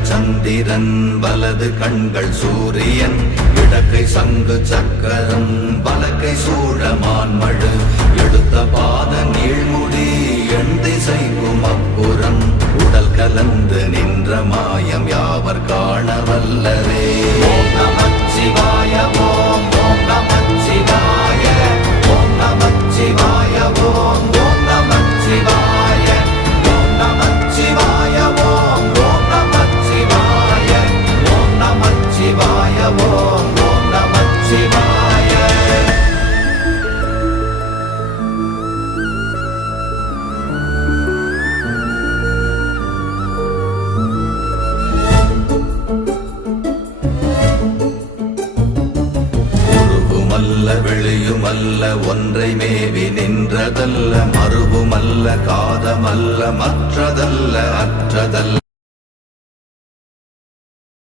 இடங்கள் சந்திரன் வலது கண்கள் சூரியன் இடக்கை சங்கு சக்கரம் வலக்கை சூழமான்மழு எடுத்த பாத நீழ்முடி எண் திசைக்கும் அப்புறம் உடல் கலந்து நின்ற மாயம் யாவர் காண வல்லரே. ஓம் நமச்சிவாய ஓம் ஓம் நமச்சிவாய ஓம் நமச்சிவாய ஓம் ஓம் நமச்சிவாய ஓம் நமச்சிவாய ஓம் ஓம் நமச்சிவாய ஓம் நமச்சிவாய ஓம் ஓம் நமச்சிவாய. வெளியுமல்ல ஒன்றை மேவி நின்றதல்ல மறுவுமல்ல காதமல்ல மற்றதல்ல அற்றதல்ல